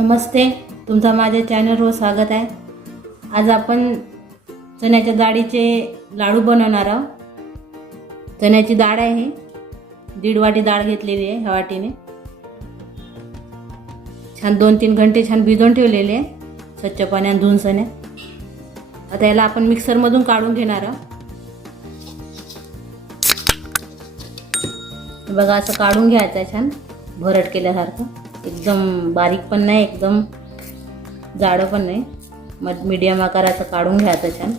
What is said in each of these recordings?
नमस्ते तुमचा माझ्या चॅनलवर स्वागत आहे. आज आपण चण्याच्या डाळीचे लाडू बनवणार आहोत. चण्याची डाळ आहे ही. दीड वाटी डाळ घेतलेली आहे ह्या वाटीने. छान दोन तीन घंटे छान भिजवून ठेवलेले आहे. स्वच्छ पाण्यात धुवून सण्या आता याला आपण मिक्सरमधून काढून घेणार आहोत. बघा असं काढून घ्यायचं आहे छान. भरट केल्यासारखं. एकदम बारीक पण नाही एकदम जाडं पण नाही. मग मीडियम आकाराचं काढून घ्यायचं छान.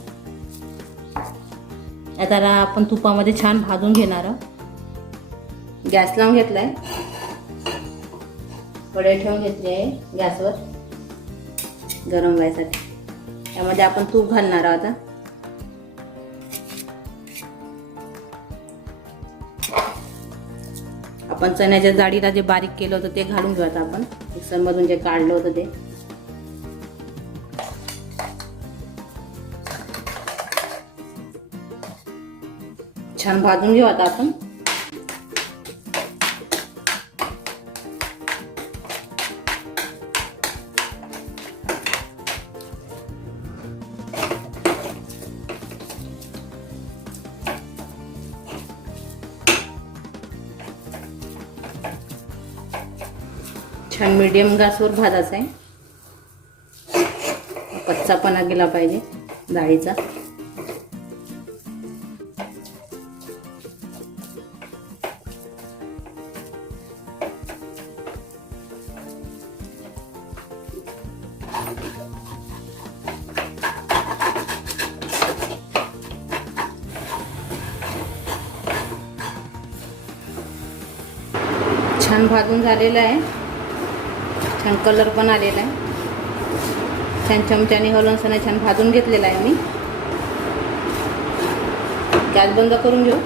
आता आपण तुपामध्ये छान भाजून घेणार आहोत. गॅस लावून घेतला आहे कढई ठेवून घेतली आहे गॅसवर. गरम व्हायसाठी. त्यामध्ये आपण तूप घालणार आहोत आता. आपण चण्याच्या जाडीला जे बारीक केलं होतं ते घालून घेऊ आता आपण. मिक्सरमधून जे काढलं होतं ते. छान भाजून घेऊ आता आपण. छान मीडियम गॅसवर भाजायचा आहे. कच्चापणा गेला पाहिजे डाळीचा. छान भाजून झालेलं आहे. छान कलर पण आलेला आहे. छान चमच्याने हलवून सण छान भाजून घेतलेला आहे मी. गॅस बंद करून घेऊ.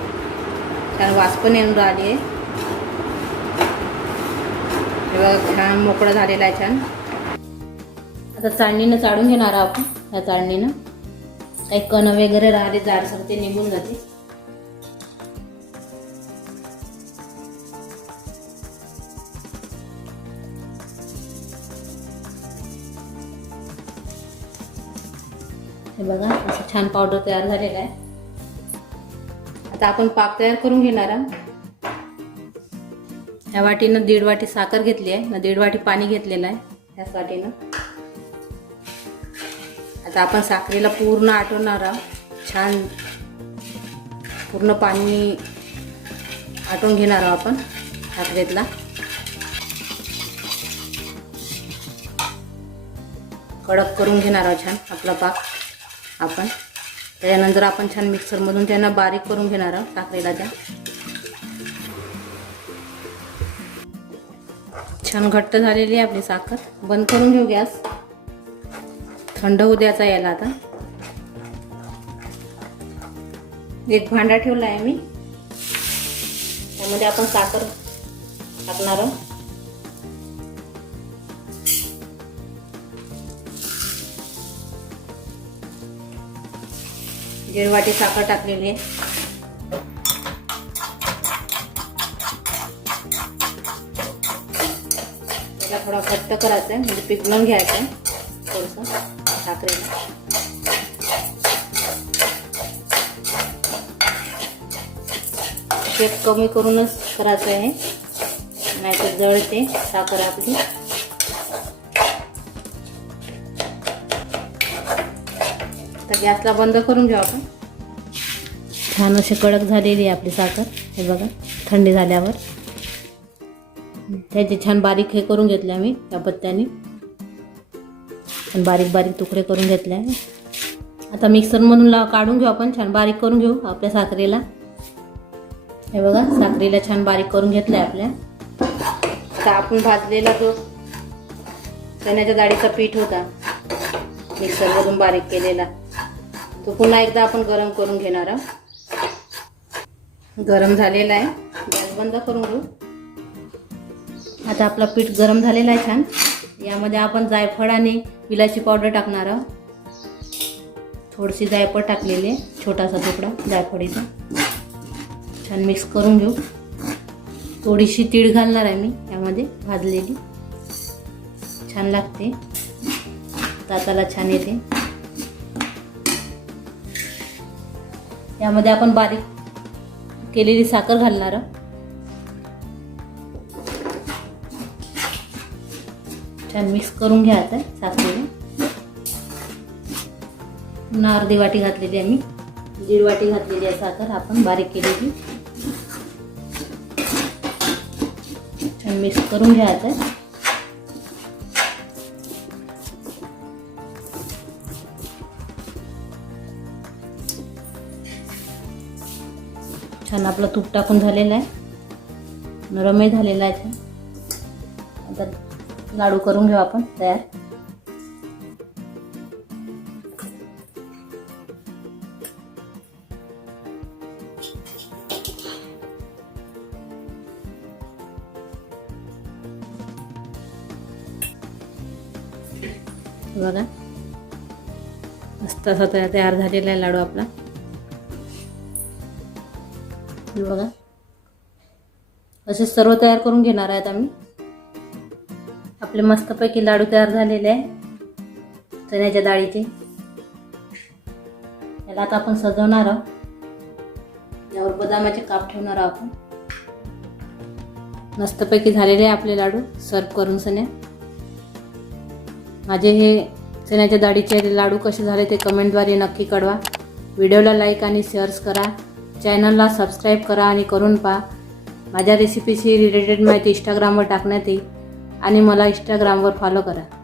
छान वास पण येऊन राहिली आहे. तेव्हा बघा छान मोकळं झालेला आहे छान. आता चाळणीनं चाळून घेणार आहोत आपण ह्या चाळणीनं. काही कण वगैरे राहिले जाडसर ते निघून जाते हे बघा असं छान पावडर तयार झालेला आहे. आता आपण पाक तयार करून घेणार आहोत. ह्या वाटीनं दीड वाटी साखर घेतली आहे. ना दीड वाटी पाणी घेतलेलं आहे ह्याच वाटीनं. आता आपण साखरेला पूर्ण आटवणार आहोत. छान पूर्ण पाणी आटवून घेणार आहोत आपण साखरेतला. कडक करून घेणार आहोत छान आपला पाक. आपण. त्याच्यानंतर आपण छान मिक्सरमधून त्यांना बारीक करून घेणार आहोत साखरेला त्या. छान घट्ट झालेली आहे आपली साखर. बंद करून घेऊ गॅस. थंड होऊ द्यायचा याला आता. एक भांडा ठेवला आहे मी त्यामध्ये आपण साखर टाकणार आहोत. दीड वाटी साखर टाकलेली आहे. त्याला थोडा घट्ट करायचा आहे म्हणजे पिघलून घ्यायचं आहे थोडंसं साखरेला. शेप कमी करूनच करायचं आहे. नाहीतर जळते साखर आपली. तर गॅसला बंद करून घेऊ आपण. छान अशी कडक झालेली आहे आपली साखर. हे बघा थंडी झाल्यावर. त्याचे छान बारीक हे करून घेतले आम्ही त्या पत्त्याने. बारीक बारीक तुकडे करून घेतले आहे आता मिक्सरमधून ला काढून घेऊ आपण छान बारीक करून घेऊ आपल्या साखरेला. हे बघा साखरेला छान बारीक करून घेतलं आहे आपल्या. आता आपण भाजलेला जो चण्याच्या डाळीचा पीठ होता मिक्सरमधून बारीक केलेला. तो पुन्हा एकदा आपण गरम करून घेणार आहोत. गरम झालेला आहे. गॅस बंद करून घेऊ. आता आपला पीठ गरम झालेला आहे छान. यामध्ये आपण जायफळ आणि विलायची पावडर टाकणार आहोत. थोडीशी जायफळ टाकलेली आहे. छोटासा तुकडा जायफळीचा छान मिक्स करून घेऊ. थोडीशी तीळ घालणार आहे मी यामध्ये भाजलेली. छान लागते. दाताला छान येते. यामध्ये आपण बारीक केलेली साखर घालणार छान मिक्स करून घ्यायचं आहे साखरेला. पुन्हा अर्धी वाटी घातलेली आहे मी. दीड वाटी घातलेली आहे साखर. आपण बारीक केलेली. छान मिक्स करून घ्यायचं आहे. छान आपलं तूप टाकून झालेलं आहे. नरमही झालेला आहे छान आता लाडू करून घेऊ आपण तयार. बघा. मस्त असा तयार झालेला आहे लाडू आपला. हे बघा. असे सर्व तयार करून घेणार आहेत आम्ही. आपले मस्तपैकी लाडू तयार झालेले आहे. चण्याच्या डाळीचे. याला आता आपण सजवणार आहोत. यावर बदामाचे काप ठेवणार आहोत आपण. मस्तपैकी झालेले आहे आपले लाडू. सर्व करून सण्या माझे हे चण्याच्या डाळीचे लाडू कसे झाले ते कमेंटद्वारे नक्की कळवा. व्हिडिओला लाईक आणि शेअर्स करा. चॅनलला सबस्क्राईब करा आणि करून पहा. माझ्या रेसिपीशी रिलेटेड माहिती इंस्टाग्रामवर टाकण्यात येईल. आणि मला इंस्टाग्रामवर फॉलो करा.